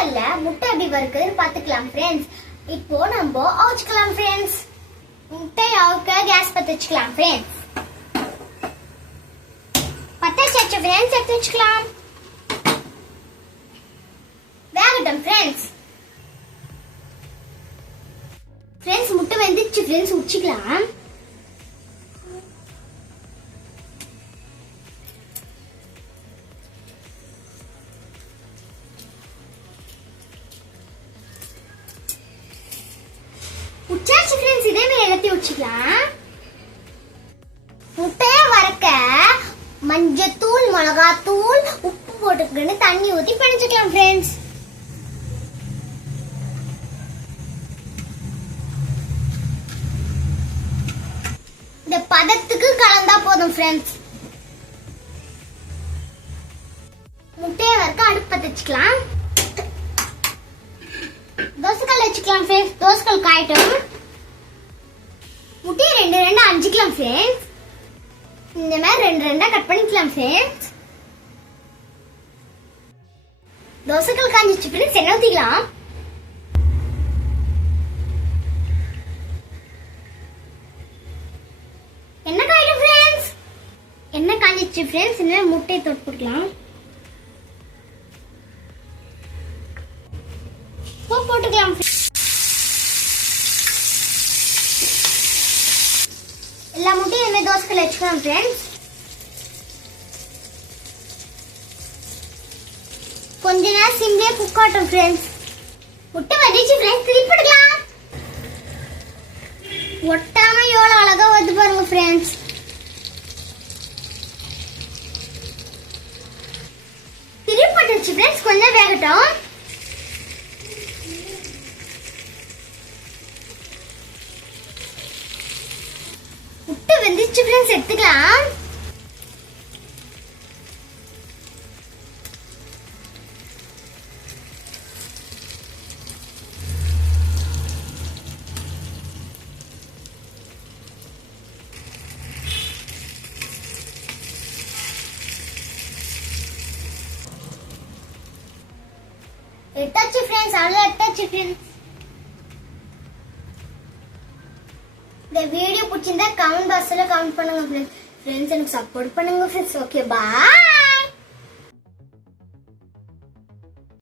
தோசைக்கல்ல முட்டை எப்படி வறுக்குதுன்னு பாத்துக்கலாம் ஃப்ரெண்ட்ஸ். இப்போ நம்ம அவிச்சுக்கலாம் ஃப்ரெண்ட்ஸ். முட்டை அவிக்க கேஸ் பத்த வச்சுக்கலாம் ஃப்ரெண்ட்ஸ். பத்த வச்சு ஃப்ரெண்ட்ஸ் எடுத்து வச்சுக்கலாம். வேகட்டும் ஃப்ரெண்ட்ஸ். ஃப்ரெண்ட்ஸ் முட்டை வெந்துச்சு ஃப்ரெண்ட்ஸ், உச்சிக்கலாம். உச்சாச்சு ஃப்ரெண்ட்ஸ், இதே மாதிரி எல்லாத்தையும் உச்சிக்கலாம். முட்டையை வறுக்க மஞ்சத்தூள், மிளகாத்தூள், உப்பு போட்டுக்கிட்டு தண்ணி ஊத்தி பிணைச்சுக்கலாம் ஃப்ரெண்ட்ஸ். இந்த பதத்துக்கு கலந்தா போதும் ஃப்ரெண்ட்ஸ். முட்டையை வறுக்க அடுப்பு பத்த வச்சுக்கலாம். தோசைக்கல் வச்சுக்கலாம் ஃப்ரெண்ட்ஸ். தோசைக்கல் காயட்டும். முட்டையை ரெண்டு ரெண்டா அஞ்சுக்கலாம் ஃப்ரெண்ட்ஸ். இந்த மாதிரி ரெண்டு ரெண்டா கட் பண்ணிக்கலாம் ஃப்ரெண்ட்ஸ். தோசைக்கல் காஞ்சிச்சு ஃப்ரெண்ட்ஸ், எண்ணெய் ஊத்திக்கலாம். எண்ணெய் காயிடும் ஃப்ரெண்ட்ஸ். எண்ணெய் காஞ்சிச்சு ஃப்ரெண்ட்ஸ், இந்த முட்டையை தொட்டு போட்டுக்கலாம். போட்டுக்கலாம். எல்லா முட்டையும் இந்த தோசைக்கல்ல வச்சுக்கலாம் ஃப்ரெண்ட்ஸ். கொஞ்ச நேரம் சிம்லயே குக் ஆகட்டும் ஃப்ரெண்ட்ஸ். முட்டை வடிச்சு ஃப்ரெண்ட்ஸ், திருப்பி போட்டுக்கலாம். ஒட்டாம எவ்வளவு அழகா வந்து பாருங்க ஃப்ரெண்ட்ஸ். திருப்பி போட்டுச்சு ஃப்ரெண்ட்ஸ், கொஞ்சம் வேகட்டும். முட்டை வெந்துச்சு ஃப்ரெண்ட்ஸ், எடுத்துக்கலாம். எடுத்தாச்சு ஃப்ரெண்ட்ஸ், அவ்வளோ எடுத்தாச்சு ஃப்ரெண்ட்ஸ். இந்த வீடியோ பிடிச்சிருந்தா கமெண்ட் பாக்ஸ்ல கமெண்ட் பண்ணுங்க ஃப்ரெண்ட்ஸ். எனக்கு சப்போர்ட் பண்ணுங்க ஃப்ரெண்ட்ஸ். ஓகே, பாய்.